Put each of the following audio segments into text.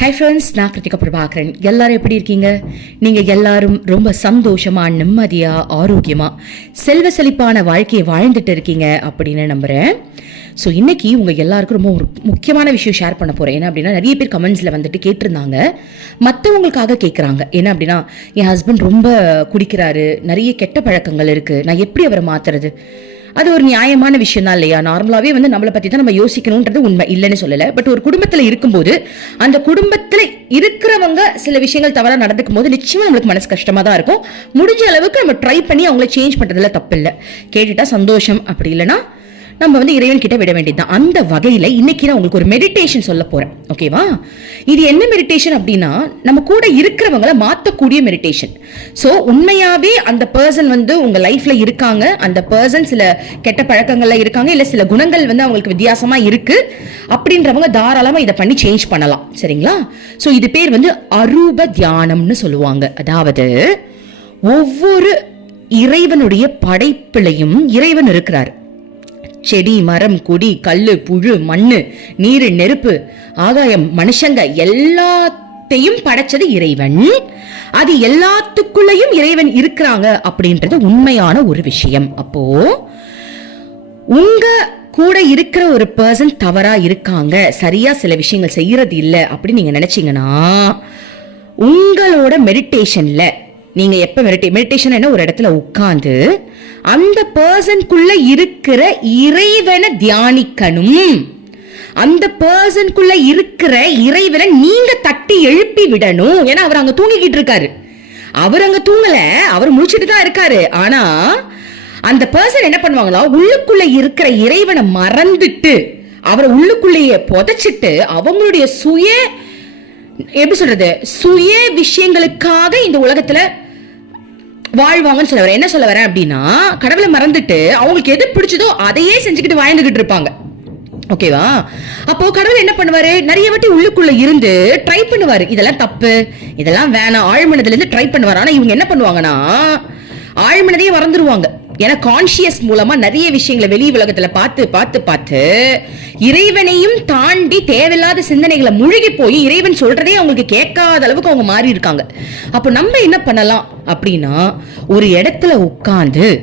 Hi friends நான் கிருத்திகா பிரபாகரன். எல்லாரும் எப்படி இருக்கீங்க? நீங்கள் எல்லாரும் ரொம்ப சந்தோஷமாக நிம்மதியாக ஆரோக்கியமாக செல்வ செழிப்பான வாழ்க்கையை வாழ்ந்துட்டு இருக்கீங்க அப்படின்னு நம்புகிறேன் ஸோ இன்றைக்கி உங்கள் எல்லாருக்கும் ரொம்ப ஒரு முக்கியமான விஷயம் ஷேர் பண்ண போகிறேன் என்ன அப்படின்னா நிறைய பேர் கமெண்ட்ஸில் வந்துட்டு கேட்டிருந்தாங்க. மற்றவங்களுக்காக கேட்குறாங்க என்ன அப்படின்னா என் ஹஸ்பண்ட் ரொம்ப குடிக்கிறாரு. நிறைய கெட்ட பழக்கங்கள் இருக்குது நான் எப்படி அவரை மாத்துறது? அது ஒரு நியாயமான விஷயம் தான் இல்லையா நார்மலாகவே வந்து நம்மளை பற்றி தான் நம்ம யோசிக்கணுன்றது உண்மை. இல்லைன்னு சொல்லலை. பட் ஒரு குடும்பத்தில் இருக்கும்போது அந்த குடும்பத்தில் இருக்கிறவங்க சில விஷயங்கள் தவறாக நடந்துக்கும் போது நிச்சயமாக நம்மளுக்கு மனசு கஷ்டமாக தான் இருக்கும். முடிஞ்ச அளவுக்கு நம்ம ட்ரை பண்ணி அவங்கள சேஞ்ச் பண்ணுறதுல தப்பு இல்லை கேட்டுட்டா சந்தோஷம். அப்படி இல்லைன்னா நம்ம வந்து இறைவன் கிட்ட விட வேண்டியதுதான் அந்த வகையில இன்னைக்கு நான் உங்களுக்கு ஒரு மெடிடேஷன் சொல்ல போறேன். ஓகேவா இது என்ன மெடிடேஷன் அப்படின்னா நம்ம கூட இருக்கிறவங்கள மாற்றக்கூடிய மெடிடேஷன் ஸோ உண்மையாவே அந்த பர்சன் வந்து உங்க லைஃப்ல இருக்காங்க. அந்த பர்சன் சில கெட்ட பழக்கங்கள்ல இருக்காங்க. இல்ல சில குணங்கள் வந்து அவங்களுக்கு வித்தியாசமா இருக்கு. அப்படின்றவங்க தாராளமா இதை பண்ணி சேஞ்ச் பண்ணலாம். சரிங்களா? ஸோ இது பேர் வந்து அரூப தியானம்னு சொல்லுவாங்க. அதாவது ஒவ்வொரு இறைவனுடைய படைப்பிலையும் இறைவன் இருக்கிறார். செடி மரம் கொடி கல்லு புழு மண்ணு நீர் நெருப்பு ஆகாயம் மனுஷங்க எல்லாத்தையும் படைச்சது இறைவன். அது எல்லாத்துக்குள்ளேயும் இறைவன் இருக்கிறாங்க அப்படின்றது உண்மையான ஒரு விஷயம். அப்போ உங்க கூட இருக்கிற ஒரு பர்சன் தவறா இருக்காங்க சரியா சில விஷயங்கள் செய்யறது இல்லை அப்படின்னு நீங்க நினைச்சீங்கன்னா உங்களோட மெடிடேஷன்ல நீங்க எப்ப மெடிடே மெடிடேஷன் என்ன? ஒரு இடத்துல உட்காந்து அந்த பர்சனுக்குள்ள இருக்கிற இறைவனை தியானிக்கணும். அந்த பர்சனுக்குள்ள இருக்கிற இறைவனை நீங்க தட்டி எழுப்பி விடணும். ஏன்னா அவர் அங்க தூங்கிக்கிட்டு இருக்காரு. அவர் அங்க தூங்கல அவர் முடிச்சிட்டு தான் இருக்காரு. ஆனா அந்த பர்சன் என்ன பண்ணுவாங்களா? உள்ளுக்குள்ள இருக்கிற இறைவனை மறந்துட்டு அவரை உள்ளுக்குள்ளேயே புதைச்சிட்டு அவங்களுடைய சுய எப்படி சொல்றது? சுய விஷயங்களுக்காக இந்த உலகத்துல வாழ்வாங்கன்னு சொல்ல வரேன் என்ன சொல்ல வரேன் அப்படின்னா கடவுளை மறந்துட்டு அவங்களுக்கு எது பிடிச்சதோ அதையே செஞ்சுக்கிட்டு வாழ்ந்துகிட்டு இருப்பாங்க. ஓகேவா அப்போ கடவுள் என்ன பண்ணுவாரு? நிறைய வாட்டி உள்ளுக்குள்ள இருந்து ட்ரை பண்ணுவாரு. இதெல்லாம் தப்பு. இதெல்லாம் வேணாம். ஆழ்மனதுல இருந்து ட்ரை பண்ணுவாரு. ஆனா இவங்க என்ன பண்ணுவாங்கன்னா ஆழ்மனதையே மறந்துடுவாங்க ஏன்னா கான்சியஸ் மூலமா நிறைய விஷயங்களை வெளி உலகத்துல பார்த்து பார்த்து பார்த்து இறைவனையும் தாண்டி தேவையில்லாத சிந்தனைகளை முழுகி போய் இறைவன் சொல்றதே அவங்களுக்கு கேட்காத அளவுக்கு அவங்க மாறி இருக்காங்க. அப்போ நம்ம என்ன பண்ணலாம் அப்படின்னா ஒரு இடத்துல உட்கார்ந்து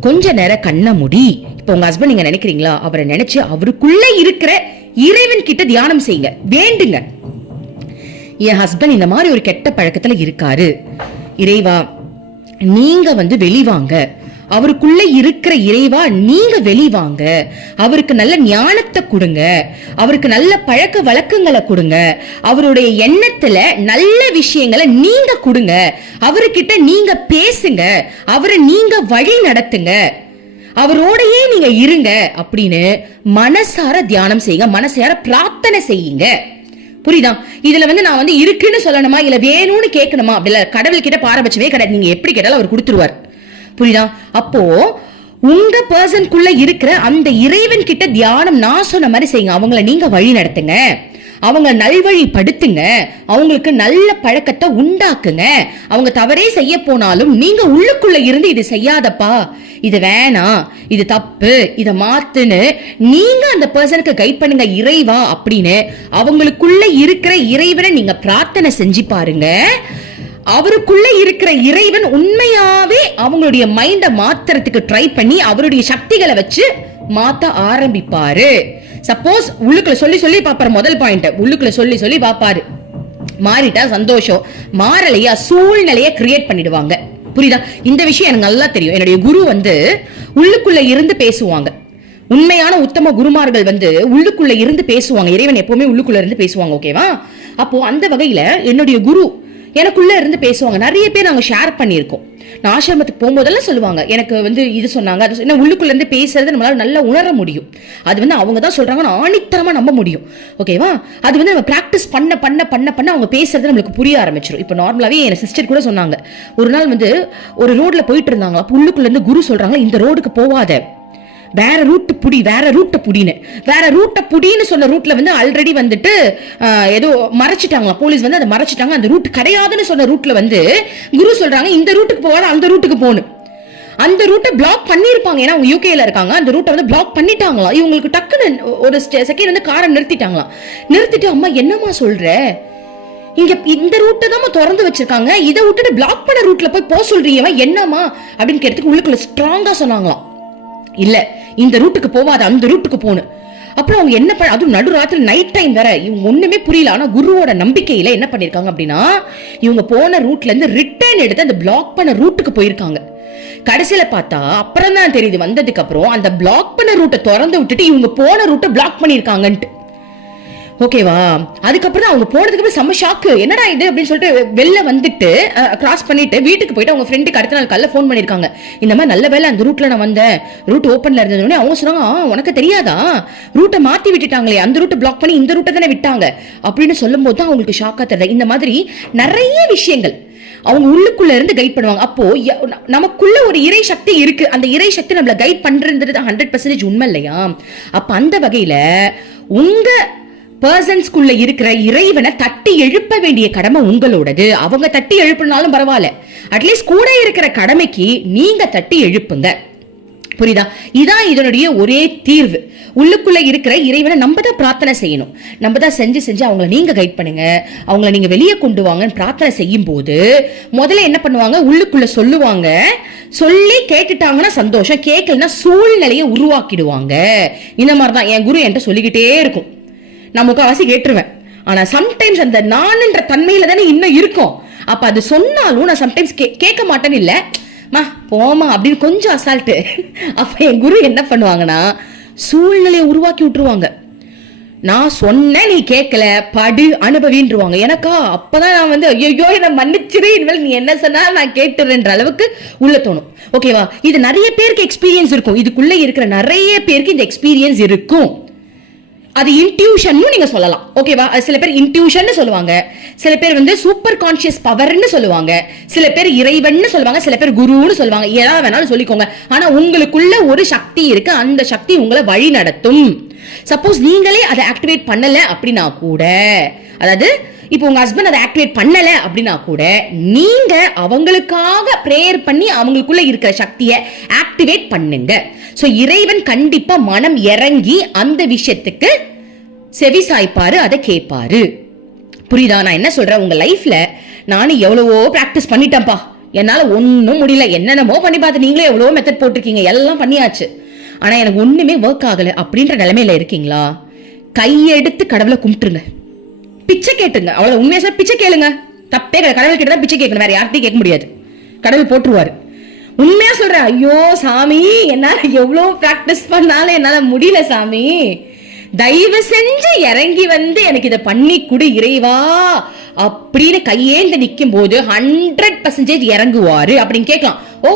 கொஞ்ச நேரம் கண்ண முடி இப்போ உங்க ஹஸ்பண்ட் நீங்க நினைக்கிறீங்களா? அவரை நினைச்சு அவருக்குள்ள இருக்கிற இறைவன் கிட்ட தியானம் செய்யுங்க. வேண்டுங்க. என் ஹஸ்பண்ட் இந்த மாதிரி ஒரு கெட்ட பழக்கத்துல இருக்காரு. இறைவா நீங்க வந்து வெளிவாங்க அவருக்குள்ள இருக்கிற இறைவா நீங்க வெளிவாங்க. அவருக்கு நல்ல ஞானத்தை கொடுங்க. அவருக்கு நல்ல பழக்க வழக்கங்களை கொடுங்க. அவருடைய எண்ணத்துல நல்ல விஷயங்களை நீங்க கொடுங்க. அவர்கிட்ட நீங்க பேசுங்க. அவரை நீங்க வழி நடத்துங்க. அவரோடையே நீங்க இருங்க அப்படின்னு மனசார தியானம் செய்யுங்க. மனசார பிரார்த்தனை செய்யுங்க. புரியுதா? இதுல வந்து நான் வந்து இருக்குன்னு சொல்லணுமா? இல்ல வேணும்னு கேட்கணுமா? அப்படி இல்ல கடவுள் கிட்ட பாரபட்சமே கிடையாது. நீங்க எப்படி கேட்டாலும் அவர் கொடுத்துருவார். புரியுதா? அப்போ உங்க பர்சனுக்குள்ள இருக்கிற அந்த இறைவன் கிட்ட தியானம் நான் சொன்ன மாதிரி செய்யுங்க. அவங்கள நீங்க வழி நடத்துங்க. அவங்க நல்வழிப்படுத்துங்க. அவங்களுக்கு நல்ல பழக்கத்தை உண்டாக்குங்க. அவங்க தவறே செய்ய போனாலும் நீங்க உள்ளுக்குள்ள இருந்து இது செய்யாதப்பா. இது வேணாம். இது தப்பு. இதை மாத்துன்னு நீங்க அந்த பர்சனுக்கு கைட் பண்ணுங்க இறைவா அப்படின்னு அவங்களுக்குள்ள இருக்கிற இறைவனை நீங்க பிரார்த்தனை செஞ்சு பாருங்க. அவருக்குள்ள இருக்கிற இறைவன் உண்மையாவே அவங்களுடைய மைண்ட மாத்துறதுக்கு ட்ரை பண்ணி அவருடைய சக்திகளை வச்சு மாத்த ஆரம்பிப்பாரு. சப்போஸ் உள்ளுக்குள்ள சொல்லி சொல்லி பாப்பாரு முதல் பாயிண்ட் உள்ளுக்குள்ள சொல்லி சொல்லி பாப்பாரு. மாறிட்டா சந்தோஷம். மாறலையா சூழ்நிலைய கிரியேட் பண்ணிடுவாங்க. புரியுதா? இந்த விஷயம் எனக்கு நல்லா தெரியும். என்னுடைய குரு வந்து உள்ளுக்குள்ள இருந்து பேசுவாங்க. உண்மையான உத்தம குருமார்கள் வந்து உள்ளுக்குள்ள இருந்து பேசுவாங்க. இறைவன் எப்பவுமே உள்ளுக்குள்ள இருந்து பேசுவாங்க ஓகேவா அப்போ அந்த வகையில என்னுடைய குரு எனக்குள்ள இருந்து பேசுவாங்க. நிறைய பேர் நாங்கள் ஷேர் பண்ணியிருக்கோம். நான் ஆசிரமத்துக்கு போகும்போதெல்லாம் சொல்லுவாங்க. எனக்கு வந்து இது சொன்னாங்க. அது சொ- என்ன உள்ளுக்குள்ள பேசுறது நம்மளால நல்லா உணர முடியும். அது வந்து அவங்க தான் சொல்கிறாங்கன்னு ஆணித்தரமாக நம்ப முடியும். ஓகேவா அது வந்து நம்ம ப்ராக்டிஸ் பண்ண பண்ண பண்ண பண்ண அவங்க பேசுறது நம்மளுக்கு புரிய ஆரம்பிச்சிடும் இப்போ நார்மலாகவே என் சிஸ்டர் கூட சொன்னாங்க. ஒரு நாள் வந்து ஒரு ரோட்டில் போயிட்டு இருந்தாங்க. அப்போ உள்ளுக்குள்ளேருந்து குரு சொல்கிறாங்க இந்த ரோடுக்கு போவாத வேற ரூட்டு புடி வேற ரூட்டை புடின்னு. வேற ரூட்டை புடின்னு சொன்ன ரூட்ல வந்து ஆல்ரெடி வந்துட்டு ஏதோ மறைச்சிட்டாங்களா போலீஸ் வந்து அதை மறைச்சிட்டாங்க. அந்த ரூட் கிடையாதுன்னு சொன்ன ரூட்ல வந்து குரு சொல்றாங்க இந்த ரூட்டுக்கு போகாத அந்த ரூட்டுக்கு போகணும் அந்த ரூட்டை பிளாக் பண்ணியிருப்பாங்க. ஏன்னா அவங்க யூகேல இருக்காங்க. அந்த ரூட்டை வந்து பிளாக் பண்ணிட்டாங்களா? இவங்களுக்கு டக்குன்னு ஒரு செகண்ட் வந்து காரை நிறுத்திட்டாங்களாம் நிறுத்திட்டு அம்மா என்னம்மா சொல்ற? இங்க இந்த ரூட்டை தான் திறந்து வச்சிருக்காங்க. இதை விட்டுட்டு பிளாக் பண்ண ரூட்ல போய் போக சொல்றீங்க. என்னம்மா? அப்படின்னு கேட்டதுக்கு உள்ளுக்குள்ள ஸ்ட்ராங்கா சொன்னாங்களாம். இல்ல இந்த ரூட்டுக்கு போவாத அந்த ரூட்டுக்கு போகணும் அப்புறம் அவங்க என்ன பண்ண அதுவும் நடுராத்திரி நைட் டைம் வேற இவங்க ஒண்ணுமே புரியல. ஆனா குருவோட நம்பிக்கையில என்ன பண்ணிருக்காங்க அப்படின்னா இவங்க போன ரூட்ல இருந்து ரிட்டர்ன் எடுத்து அந்த பிளாக் பண்ண ரூட்டுக்கு போயிருக்காங்க. கடைசியில பார்த்தா அப்புறம் தான் தெரியுது வந்ததுக்கு அப்புறம் அந்த பிளாக் பண்ண ரூட்டை திறந்து விட்டுட்டு இவங்க போன ரூட்டை பிளாக் பண்ணிருக்காங்கன்ட்டு. ஓகேவா? அதுக்கப்புறம் அவங்க போனதுக்கு அப்புறம் செம்ம ஷாக்கு என்னடா இது? அப்படின்னு சொல்லிட்டு வெளில வந்துட்டு கிராஸ் பண்ணிட்டு வீட்டுக்கு போயிட்டு அவங்க ஃப்ரெண்டுக்கு அடுத்த நாள் காலைல ஃபோன் பண்ணிருக்காங்க இந்த மாதிரி நல்ல வேலை அந்த ரூட்ல நான் வந்தேன். ரூட் ஓப்பன்ல இருந்ததுன்னு அவங்க சொன்னாங்க உனக்கு தெரியாதா? ரூட்டை மாத்தி விட்டுட்டாங்களே. அந்த ரூட்டை பிளாக் பண்ணி இந்த ரூட்டை தானே விட்டாங்க. அப்படின்னு சொல்லும்போது தான் அவங்களுக்கு ஷாக்கா தெரியல இந்த மாதிரி நிறைய விஷயங்கள் அவங்க உள்ளுக்குள்ள இருந்து கைட் பண்ணுவாங்க. அப்போ நமக்குள்ள ஒரு இறை சக்தி இருக்கு. அந்த இறை சக்தி நம்மள கைட் பண்றது ஹண்ட்ரட் பர்சன்டேஜ் உண்மை இல்லையா? அப்ப அந்த வகையில உங்க பர்சன்ஸ்குள்ள இருக்கிற இறைவனை தட்டி எழுப்ப வேண்டிய கடமை உங்களோடது. அவங்க தட்டி எழுப்பினாலும் பரவாயில்ல. அட்லீஸ்ட் கூட இருக்கிற கடமைக்கு நீங்க தட்டி எழுப்புங்க. புரியுதா? இதான் இதனுடைய ஒரே தீர்வு. உள்ளுக்குள்ள இருக்கிற இறைவனை நம்ம தான் பிரார்த்தனை செய்யணும். நம்ம தான் செஞ்சு செஞ்சு அவங்கள நீங்க கைட் பண்ணுங்க. அவங்கள நீங்க வெளியே கொண்டு வாங்கன்னு பிரார்த்தனை செய்யும் போது முதல்ல என்ன பண்ணுவாங்க? உள்ளுக்குள்ள சொல்லுவாங்க. சொல்லி கேட்டுட்டாங்கன்னா சந்தோஷம். கேட்கலன்னா சூழ்நிலையை உருவாக்கிடுவாங்க. இந்த மாதிரி தான் என் குரு என்கிட்ட சொல்லிக்கிட்டே இருக்கும். நான் முக்கால்வாசி கேட்டுருவேன். ஆனா சம்டைம்ஸ் அந்த நானுன்ற தன்மையில தானே இன்னும் இருக்கும். அப்ப அது சொன்னாலும் நான் சம்டைம்ஸ் கேட்க மாட்டேன்னு இல்லை. மா போமா அப்படின்னு கொஞ்சம் அசால்ட்டு அப்ப என் குரு என்ன பண்ணுவாங்கன்னா சூழ்நிலையை உருவாக்கி விட்டுருவாங்க. நான் சொன்னேன் நீ கேட்கல படு அனுபவின்றுவாங்க எனக்கா அப்பதான் நான் வந்து ஐயோ என்னை மன்னிச்சிரு இனிமேல் நீ என்ன சொன்னால் நான் கேட்டுறேன்ற அளவுக்கு உள்ள தோணும். ஓகேவா இது நிறைய பேருக்கு எக்ஸ்பீரியன்ஸ் இருக்கும். இதுக்குள்ளே இருக்கிற நிறைய பேருக்கு இந்த எக்ஸ்பீரியன்ஸ் இருக்கும். அது இன்ட்யூஷன்னு நீங்க சொல்லலாம். ஓகேவா அது சில பேர் இன்ட்யூஷன் சொல்லுவாங்க. சில பேர் வந்து சூப்பர் கான்ஷியஸ் பவர்னு சொல்லுவாங்க. சில பேர் இறைவன்னு சொல்லுவாங்க. சில பேர் குருன்னு சொல்லுவாங்க. ஏதாவது வேணாலும் சொல்லிக்கோங்க. ஆனா உங்களுக்குள்ள ஒரு சக்தி இருக்கு. அந்த சக்தி உங்களை வழி நடத்தும் சப்போஸ் நீங்களே அதை ஆக்டிவேட் பண்ணல அப்படின்னா கூட அதாவது இப்போ உங்கள் ஹஸ்பண்ட் அதை ஆக்டிவேட் பண்ணலை அப்படின்னா கூட நீங்கள் அவங்களுக்காக ப்ரேயர் பண்ணி அவங்களுக்குள்ளே இருக்கிற சக்தியை ஆக்டிவேட் பண்ணுங்க. ஸோ இறைவன் கண்டிப்பாக மனம் இறங்கி அந்த விஷயத்துக்கு செவி சாய்ப்பாரு அதை கேட்பாரு. புரியுதா? நான் என்ன சொல்கிறேன் உங்கள் லைஃப்பில் நானும் எவ்வளவோ ப்ராக்டிஸ் பண்ணிட்டேன்ப்பா. என்னால் ஒன்றும் முடியல. என்னென்னமோ பண்ணி பார்த்து நீங்களே எவ்வளவோ மெத்தட் போட்டிருக்கீங்க. எல்லாம் பண்ணியாச்சு. ஆனால் எனக்கு ஒன்றுமே ஒர்க் ஆகலை அப்படின்ற நிலமையில இருக்கீங்களா? கையெடுத்து கடவுளை கும்பிட்டுருங்க. பிச்சை கேட்டுங்க. அவ்வளவு உண்மையாக பிச்சை கேளுங்க. தப்பே கிடையாது. கடவுள் கிட்ட தான் பிச்சை கேட்கணும். வேற யார்கிட்டயும் கேட்க முடியாது. கடவுள் போட்டுருவாரு உண்மையா சொல்றேன். ஐயோ சாமி என்னால எவ்வளவு பிராக்டிஸ் பண்ணாலும் என்னால முடியல சாமி. தயவு செஞ்சு இறங்கி வந்து எனக்கு இதை பண்ணி கொடு இறைவா. அப்படின்னு கையேந்து நிக்கும் போது ஹண்ட்ரட் பர்சன்டேஜ் இறங்குவாரு அப்படின்னு கேட்கலாம். ஓ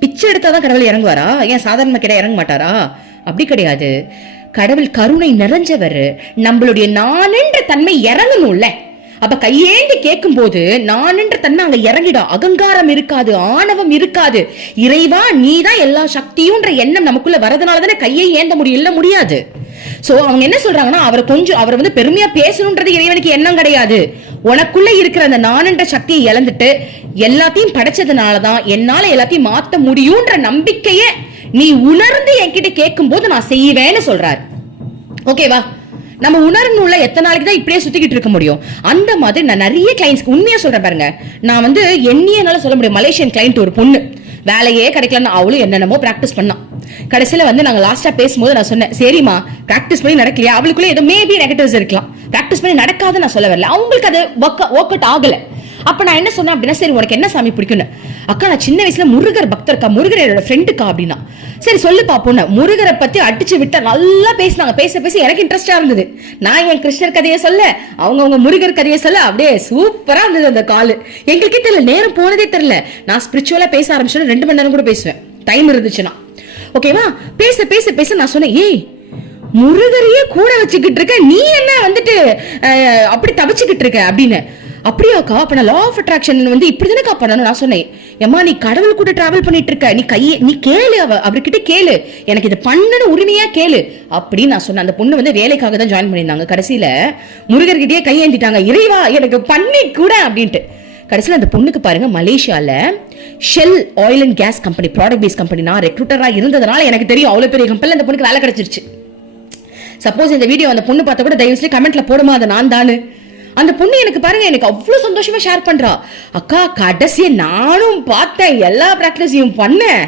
பிச்சை எடுத்தாதான் கடவுள் இறங்குவாரா? ஏன் சாதாரண கிட்ட இறங்க மாட்டாரா? அப்படி கிடையாது. கடவுள் கருணை நிறைஞ்சவர். நம்மளுடைய நானென்ற தன்மை இறங்கணும்ல. அப்ப கையேந்தி கேட்கும் போது நானென்ற தன்மை அங்க இறங்கிடும். அகங்காரம் இருக்காது ஆணவம் இருக்காது. இறைவா நீதான் எல்லா சக்தியும்ன்ற எண்ணம் நமக்குள்ள வரதுனால தானே கையை ஏந்த முடியும் இல்ல முடியாது. சோ அவங்க என்ன சொல்றாங்கன்னா அவரை கொஞ்சம் அவர் வந்து பெருமையா பேசணும்ன்றது இறைவனுக்கு எண்ணம் கிடையாது. உனக்குள்ள இருக்கிற அந்த நானென்ற சக்தியை இழந்துட்டு எல்லாத்தையும் படைச்சதுனாலதான் என்னால எல்லாத்தையும் மாத்த முடியும்ன்ற நம்பிக்கையே நீ உணர்ந்து என்கிட்ட கேட்கும் போது நான் செய்வேன்னு சொல்றாரு. ஓகேவா நம்ம உணரணும்ல எத்தனை நாளைக்கு தான் இப்படியே சுத்திக்கிட்டு இருக்க முடியும்? அந்த மாதிரி நான் நிறைய கிளைண்ட்ஸ்க்கு உண்மையா சொல்றேன் பாருங்க. நான் வந்து என்னால சொல்ல முடியும். மலேசியன் கிளைண்ட் ஒரு பொண்ணு. வேலையே கிடைக்கலன்னு அவளும் என்னென்னமோ ப்ராக்டிஸ் பண்ணான் கடைசியில வந்து நாங்க லாஸ்டா பேசும்போது நான் சொன்னேன் சரிம்மா ப்ராக்டிஸ் பண்ணி நடக்கலையா? அவளுக்குள்ள ஏதோ மேபி நெகட்டிவ்ஸ் இருக்கலாம். ப்ராக்டிஸ் பண்ணி நடக்காது நான் சொல்ல வரல. அவங்களுக்கு அது ஒர்க் ஒர்க் அவுட் ஆகல. அப்ப நான் என்ன சொன்னேன் அப்படின்னா சரி உனக்கு என்ன சாமி பிடிக்கும்னு? அக்கா நான் சின்ன வயசுல முருகர் பக்தர்க்கா முருகர் என்னோட ஃப்ரெண்டுக்கா அப்படின்னா. சரி சொல்லு பாப்போன்னு முருகரை பத்தி அடிச்சு விட்டா நல்லா பேசினாங்க. பேச பேச எனக்கு இன்ட்ரெஸ்டா இருந்தது. நான் என் கிருஷ்ணர் கதையை சொல்ல அவங்க அவங்க முருகர் கதையை சொல்ல அப்படியே சூப்பரா இருந்தது அந்த கால். எங்களுக்கே தெரியல நேரம் போனதே தெரியல. நான் ஸ்பிரிச்சுவலா பேச ஆரம்பிச்சேன் ரெண்டு மணி நேரம் கூட பேசுவேன். டைம் இருந்துச்சுன்னா. ஓகேவா பேச பேச பேச நான் சொன்னேன் ஏய் முருகரையே கூட வச்சுக்கிட்டு இருக்க நீ என்ன வந்துட்டு அஹ், அப்படி தவிச்சுக்கிட்டு இருக்க அப்படின்னு. அப்படியாக்கா அப்ப நான் லா ஆஃப் அட்ராக்ஷன் வந்து இப்படி தானேக்கா பண்ணணும் நான் சொன்னேன். ஏம்மா நீ கடவுள் கூட டிராவல் பண்ணிட்டு இருக்க நீ கையை நீ கேளு அவ அவர்கிட்ட கேளு. எனக்கு இதை பண்ணணும் உரிமையா கேளு. அப்படின்னு நான் சொன்னேன். அந்த பொண்ணு வந்து வேலைக்காக தான் ஜாயின் பண்ணியிருந்தாங்க. கடைசியில முருகர்கிட்டயே கையேந்திட்டாங்க. இறைவா எனக்கு பண்ணி கூட அப்படின்ட்டு. கடைசியில் அந்த பொண்ணுக்கு பாருங்க மலேசியாவில் Shell oil and gas company product base company நான் ரெக்ரூட்டராக இருந்ததுனால எனக்கு தெரியும் அவ்வளோ பெரிய கம்பெனியில் அந்த பொண்ணுக்கு வேலை கிடச்சிருச்சு. சப்போஸ் இந்த வீடியோ அந்த பொண்ணு பார்த்தா கூட தயவு கமெண்ட்டில் கமெண்ட்ல போடுமா அது நான் தானு. அந்த பொண்ணு எனக்கு பாருங்க எனக்கு அவ்வளோ சந்தோஷமா ஷேர் பண்றா. அக்கா கடைசியை நானும் பார்த்தேன் எல்லா ப்ராக்டிஸையும் பண்ணேன்.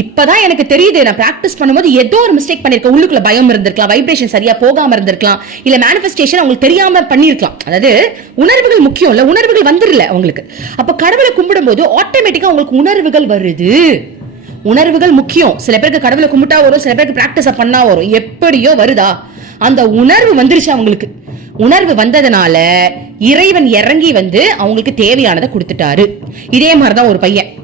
இப்பதான் எனக்கு தெரியுது நான் பிராக்டிஸ் பண்ணும்போது ஏதோ ஒரு மிஸ்டேக் பண்ணிருக்கேன். உள்ளுக்குள்ள பயம் இருந்திருக்கலாம் வைப்ரேஷன் சரியா போகாம இருந்திருக்கலாம் இல்ல மேனிஃபெஸ்டேஷன் அவங்களுக்கு தெரியாம பண்ணிருக்கலாம். அதாவது உணர்வுகள் முக்கியம் இல்ல உணர்வுகள் வந்துடல அவங்களுக்கு. அப்ப கடவுளை கும்பிடும்போது ஆட்டோமேட்டிக்கா அவங்களுக்கு உணர்வுகள் வருது. உணர்வுகள் முக்கியம். சில பேருக்கு கடவுளை கும்பிட்டா வரும் சில பேருக்கு ப்ராக்டிஸ் பண்ணா வரும். எப்படியோ வருதா? அந்த உணர்வு வந்துருச்சு அவங்களுக்கு. உணர்வு வந்ததுனால இறைவன் இறங்கி வந்து அவங்களுக்கு தேவையானதை கொடுத்துட்டாரு. இதே மாதிரிதான் ஒரு பையன்.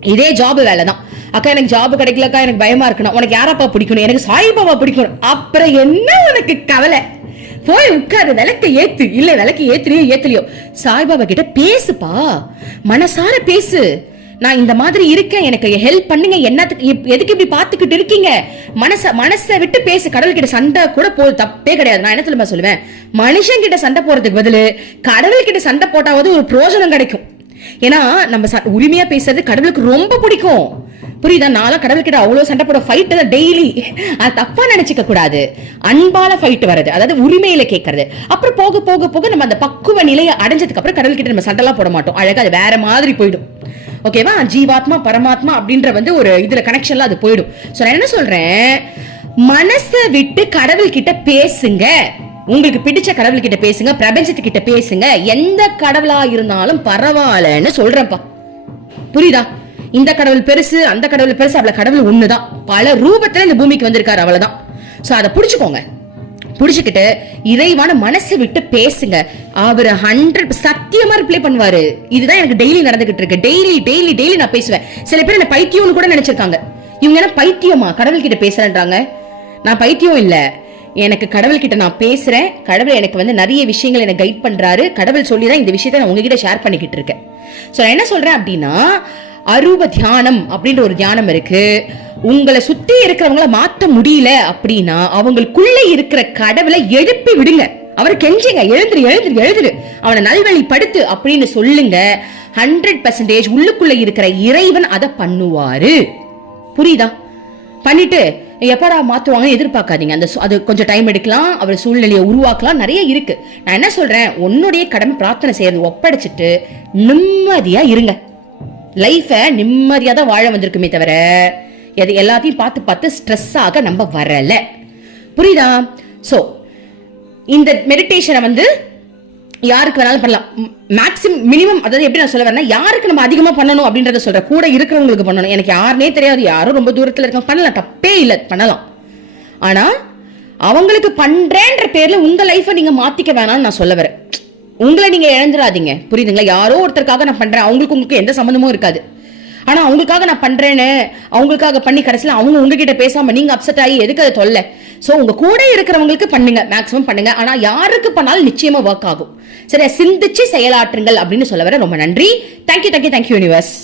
இதே ஜாப் வேலை தான் அக்கா எனக்கு ஜாப் கிடைக்கலக்கா எனக்கு பயமா இருக்குண்ணா. உனக்கு யாரப்பா பிடிக்கணும்? எனக்கு சாய்பாபா பிடிக்கணும். அப்புறம் என்ன உனக்கு கவலை? போய் உட்காரு. விளக்க ஏத்து. இல்ல விளக்கு ஏத்துறியோ ஏத்துலையோ. சாய்பாபா கிட்ட பேசுப்பா. மனசார பேசு. நான் இந்த மாதிரி இருக்கேன் எனக்கு ஹெல்ப் பண்ணுங்க என்னத்துக்கு எதுக்கு இப்படி பாத்துக்கிட்டு இருக்கீங்க? மனச மனசை விட்டு பேசு கடவுள் கிட்ட சண்டை கூட போது தப்பே கிடையாது. நான் என்ன சொல்லுமா சொல்லுவேன்? மனுஷன் கிட்ட சண்டை போறதுக்கு பதிலு கடவுள் கிட்ட சண்டை போட்டாவது ஒரு பிரோஜனம் கிடைக்கும். ஏன்னா நம்ம ச- உரிமையா பேசுறது கடவுளுக்கு ரொம்ப பிடிக்கும். புரியுதா? நானும் கடவுள் கிட்ட அவ்வளவு சண்டை போட ஃபைட் டெய்லி அது தப்பா நினைச்சுக்க கூடாது. அன்பால ஃபைட் வர்றது அதாவது உரிமையில கேட்கறது. அப்புறம் போக போக போக நம்ம அந்த பக்குவ நிலையை அடைஞ்சதுக்கு அப்புறம் கடவுள்கிட்ட நம்ம சண்டைலாம் போட மாட்டோம். அழகா அது வேற மாதிரி போயிடும். ஓகேவா ஜீவாத்மா பரமாத்மா அப்படின்ற வந்து ஒரு இதுல கனெக்ஷன்ல அது போயிடும். ஸோ நான் என்ன சொல்றேன்? மனசை விட்டு கடவுள் கிட்ட பேசுங்க. உங்களுக்கு பிடிச்ச கடவுள் கிட்ட பேசுங்க பிரபஞ்சத்துக்கிட்ட பேசுங்க. எந்த கடவுளா இருந்தாலும் பரவாயில்லன்னு சொல்றேன்ப்பா. புரியுதா? இந்த கடவுள் பெருசு அந்த கடவுள் பெருசு அவள கடவுள் ஒண்ணுதான். பல ரூபத்துல இந்த பூமிக்கு வந்திருக்காரு அவ்வளவுதான். சோ அதை புடிச்சுக்கோங்க. புடிச்சுக்கிட்டு இறைவான மனசு விட்டு பேசுங்க. அவர் ஹண்ட்ரட் சத்தியமா ரிப்ளை பண்ணுவாரு. இதுதான் எனக்கு டெய்லி நடந்துகிட்டு இருக்கு. டெய்லி டெய்லி டெய்லி நான் பேசுவேன். சில பேர் என்ன பைத்தியம்னு கூட நினைச்சிருக்காங்க. இவங்க என்ன பைத்தியமா? கடவுள் கிட்ட பேசுறேன்றாங்க. நான் பைத்தியம் இல்ல. எனக்கு கடவுள் கிட்ட நான் பேசுறேன். கடவுள் எனக்கு வந்து நிறைய விஷயங்கள் என்ன கைட் பண்றாரு. கடவுள் சொல்லி தான் இந்த விஷயத்த நான் உங்ககிட்ட ஷேர் பண்ணிக்கிட்டு இருக்கேன். சோ நான் என்ன சொல்றேன் அப்படின்னா அரூப தியானம் அப்படின்ற ஒரு தியானம் இருக்கு. உங்களை சுத்தி இருக்கிறவங்கள மாத்த முடியல அப்படின்னா அவங்களுக்குள்ள இருக்கிற கடவுளை எழுப்பி விடுங்க. அவரை கெஞ்சுங்க எழுந்துரு எழுந்துரு எழுந்துரு. அவனை நல்வழிப்படுத்து அப்படின்னு சொல்லுங்க. ஹண்ட்ரட் பர்சன்டேஜ் உள்ளுக்குள்ள இருக்கிற இறைவன் அதை பண்ணுவாரு. புரியுதா? பண்ணிட்டு எப்படா மாத்துவாங்க எதிர்பார்க்காதீங்க. அந்த அது கொஞ்சம் டைம் எடுக்கலாம் அவர் சூழ்நிலையை உருவாக்கலாம் நிறைய இருக்கு. நான் என்ன சொல்றேன்? உன்னுடைய கடமை பிரார்த்தனை செய்யறது ஒப்படைச்சிட்டு நிம்மதியா இருங்க. லைஃபை நிம்மதியாக தான் வாழ வந்திருக்குமே தவிர எது எல்லாத்தையும் பார்த்து பார்த்து ஸ்ட்ரெஸ் ஆக நம்ம வரலை. புரியுதா? ஸோ இந்த மெடிடேஷனை வந்து யாருக்கு வேணாலும் பண்ணலாம். மேக்ஸிமம் மினிமம் அதாவது எப்படி நான் சொல்ல வரேன்னா யாருக்கு நம்ம அதிகமாக பண்ணணும் அப்படின்றத சொல்கிற கூட இருக்கிறவங்களுக்கு பண்ணணும். எனக்கு யாருனே தெரியாது. யாரும் ரொம்ப தூரத்தில் இருக்க பண்ணலாம். தப்பே இல்லை. பண்ணலாம். ஆனால் அவங்களுக்கு பண்ணுறேன்ற பேரில் உங்கள் லைஃபை நீங்கள் மாற்றிக்க வேணாம்னு நான் சொல்ல வரேன். உங்களை நீங்க இழந்துடாதீங்க புரியுதுங்களா? யாரோ ஒருத்தருக்காக நான் பண்றேன். அவங்களுக்கு உங்களுக்கு எந்த சம்மந்தமும் இருக்காது. ஆனா அவங்களுக்காக நான் பண்றேன்னு அவங்களுக்காக பண்ணி கடைசியில் அவங்க உங்ககிட்ட பேசாம நீங்க அப்செட் ஆகி எதுக்கு அதை தொல்லை? ஸோ உங்க கூட இருக்கிறவங்களுக்கு பண்ணுங்க. மேக்ஸிமம் பண்ணுங்க. ஆனா யாருக்கு பண்ணாலும் நிச்சயமா ஒர்க் ஆகும். சரியா? சிந்திச்சு செயலாற்றுங்கள் அப்படின்னு சொல்ல வர ரொம்ப நன்றி. Thank you thank you thank you universe